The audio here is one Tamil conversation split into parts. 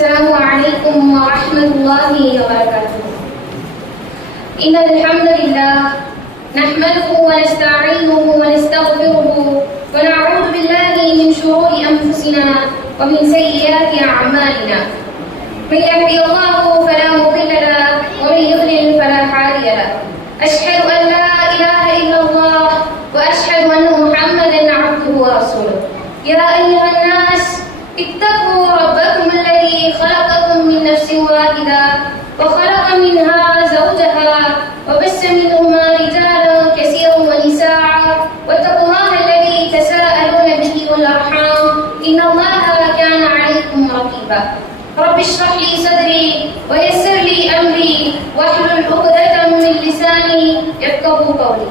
السلام عليكم ورحمة الله وبركاته. إن الحمد لله نحمده ونستعينه ونستغفره ونعوذ بالله من شرور أنفسنا ومن سيئات أعمالنا. من يهده الله فلا مضل له ومن يضلل فلا هادي له. أشهد أن لا إله إلا الله وأشهد أن محمدا عبده ورسوله. يا أيها الناس اتقوا ربكم الذي خلقكم من نفس واحدة وخلق منها زوجها وبث منهما رجالا كثيرا ونساء واتقوا الله الذي تساءلون به والأرحام إن الله كان عليكم رقيبا. رب اشرح لي صدري ويسر لي أمري واحلل عقدة من لساني يفقهوا قولي.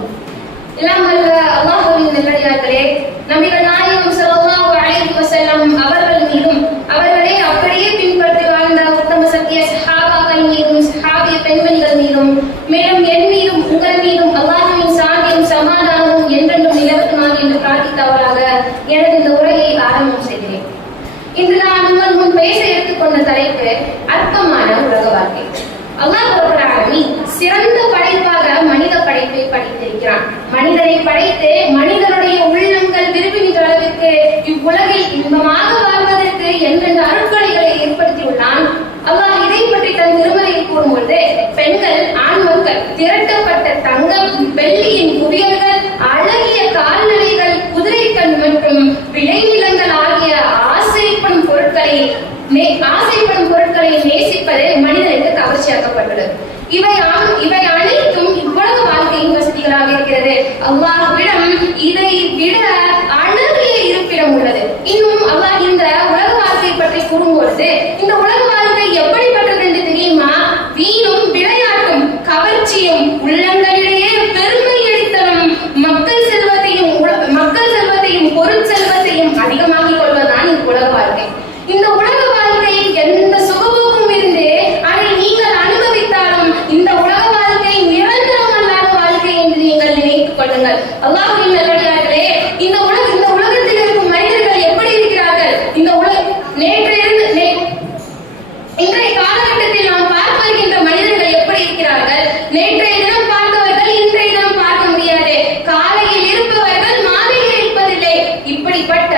எல்லாம் வல்ல அல்லாஹ்வின் நல்லடியார்களே, நபிகள் நாயகம் ஸல்லல்லாஹு அலைஹி வஸல்லம் அவர்கள் மீதும் அவர்களை அப்படியே பின்பற்றி வாழ்ந்த உத்தம சத்திய சஹாபாக்கள் மீதும் சஹாபிய பெண்மணிகள் மீதும் மேலும் என் மீதும் உங்கள் மீதும் அல்லாஹ்வின் சாந்தியும் சமாதானமும் என்றென்றும் நிலவட்டுமாக என்று பிரார்த்தித்தவராக எனது இந்த உரையை ஆரம்பம் செய்கிறேன். இன்று நான் உங்கள் முன் பேச எடுத்துக்கொண்ட தலைப்பு அற்பமான உலக வாழ்க்கை. அல்லாஹ் ரப்பல் ஆலமீன் சிறந்த படைப்பாக மனித படைப்பை படைத்திருக்கிறான். மனிதனை படைத்து மனிதனுடைய உள்ளங்கள் விரும்புகின்ற அளவிற்கு இவ்வுலகில் இன்பமாக வாழ்வதற்கு எந்தெந்த அருட்கொடைகளை ஏற்படுத்தியுள்ளான். அல்லாஹ் இதை பற்றி தன் திருமறையில் கூறும்போது, பெண்கள் ஆண் மக்கள் திரட்டப்பட்ட தங்கம் வெள்ளியின் குவியல்கள் அழகிய கால்நடைகள் குதிரைக்கண் மற்றும் விளைநிலங்கள் ஆகிய ஆசைப்படும் பொருட்களை நேசிப்பது மனிதனுக்கு கவர்ச்சியாக்கப்பட்டுள்ளது. இவை அனைத்தும் இவ்வளவு வாழ்க்கையின் வசதிகளாக இருக்கிறது. அல்லாஹ்விடம் இதை விட அழகிய இருப்பிடம் உள்ளது. இன்னும் அல்லாஹ் இந்த உலக வாழ்க்கை பற்றி கூறும்பொழுது, இந்த உலக வாழ்க்கை எப்படிப்பட்டது என்று தெரியுமா? வீணும் விளையாட்டும் கவர்ச்சியும் உள்ளங்களிடையே பெருமை அளித்தலும் மக்கள் செல்வத்தையும் பொருட்செல்வத்தையும் அதிகமாக்கிக் கொள்வதுதான் இந்த உலக வாழ்க்கை. இந்த உலக வாழ்க்கையில் எந்த சுகமும் இருந்து அதை நீங்கள் அனுபவித்தாலும் இந்த உலக வாழ்க்கை நிரந்தரம் அல்லாத வாழ்க்கை என்று நீங்கள் நினைத்துக் கொள்ளுங்கள். அல்லாஹ்வின் நல்லடியார்களே, இந்த உலகத்தில் இருக்கும் மனிதர்கள் எப்படி இருக்கிறார்கள்? இன்றைய காலகட்டத்தில் நாம் பார்த்து வருகின்ற மனிதர்கள் எப்படி இருக்கிறார்கள்? நேற்றைய தினம் பார்த்தவர்கள் இன்றைய தினம் பார்க்க முடியாது. காலையில் இருப்பவர்கள் மாலையில் இருப்பதில்லை. இப்படிப்பட்ட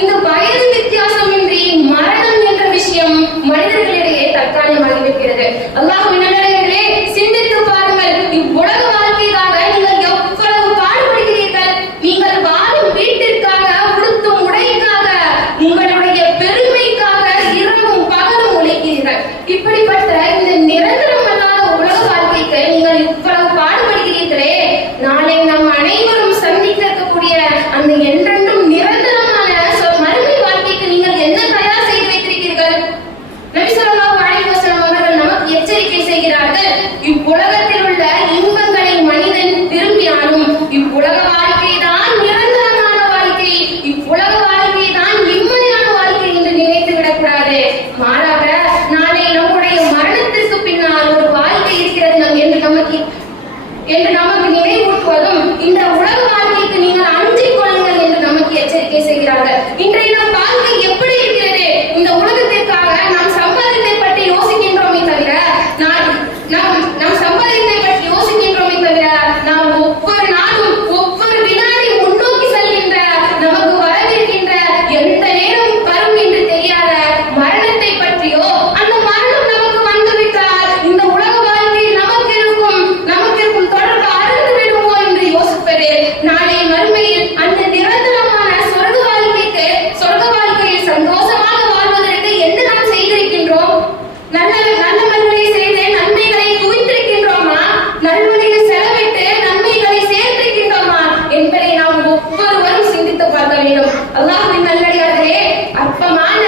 இந்த வயது வித்தியாசமின்றி மரணம் என்ற விஷயம் மனிதர்களிடையே தற்காலிகமாகிவிடுகிறது. அல்லாஹ்வின் நல்லடியார்களே, சிந்தித்து பாருங்கள். இவ்வுலக வாழ்க்கைக்காக நீங்கள் எவ்வளவு பாடுபடுகிறீர்கள். நீங்கள் வாழும் வீட்டிற்காக, உடுத்தும் உடைக்காக, உங்களுடைய பெருமைக்காக இரவும் பகலும் உழைக்கிறீர்கள். இப்படிப்பட்ட இந்த நிரந்தரம் அல்லாத உலக வாழ்க்கைக்கு நீங்கள் இவ்வளவு பாடுபடுகிறீர்களே, நாளை நம் அனைவரும் சந்திக்க இருக்கக்கூடிய அந்த என்றென்றும் நிரந்தரமான மறுமை வாழ்க்கைக்கு நீங்கள் என்ன தயார் செய்து வைத்திருக்கிறீர்கள்? நபி ஸல்லல்லாஹு அலைஹி வஸல்லம் அவர்கள் நமக்கு எச்சரிக்கை செய்கிறார்கள். இவ்வுலகத்தில் உள்ள இன்பங்களை மனிதன் விரும்பினாலும் இவ்வுலக வாழ்க்கை தான் நிரந்தரமான வாழ்க்கை, இவ்வுலக வாழ்க்கை தான் நிம்மதியான வாழ்க்கை என்று நினைத்து விடக்கூடாது. மாறாக நாளை நம்முடைய மரணத்திற்கு பின்னால் ஒரு வாழ்க்கை இருக்கிறது என்று நமக்கு நினைவூட்டுவதும், இந்த உலக வாழ்க்கைக்கு நீங்கள் அஞ்சிக் கொள்ளுங்கள் என்று நமக்கு எச்சரிக்கை செய்கிறார்கள். இன்றைய நம் வாழ்க்கை எப்படி இருக்கிறது? இந்த உலகத்திற்காக நாம் சம்பாதித்தை பற்றி யோசிக்கின்றோமே தவிர நம் சம்பாதித்தை பற்றி யோசிக்கின்றோமே தவிர நாம் ஒவ்வொரு நாளும் ஒவ்வொரு வினாடி முன்னோக்கி செல்கின்ற, நமக்கு வரவிருக்கின்ற எந்த நேரம் வரும் என்று தெரியாத மரணத்தை பற்றியோ, அந்த மரணம் நமக்கு வந்துவிட்டால் இந்த உலக வாழ்க்கையில் நமக்கு இருக்கும் தொடர்பு அறுந்து விடுமோ என்று யோசிப்பது. நாளை மறுமையில் அந்த நிரந்தரமான சொர்க்க வாழ்க்கையில் சந்தோஷமாக வாழ்வதற்கு என்ன நாம் செய்திருக்கின்றோம்? நல்லவர்களை செய்து நன்மைகளை குவித்திருக்கின்றோமா? நல்வழியில் செலவிட்டு நன்மைகளை சேர்த்திருக்கின்றோமா என்பதை நாம் ஒவ்வொருவரும் சிந்தித்து பார்க்க வேண்டும். அல்லாஹ்வின் நல்லடியார்களே, அற்பமான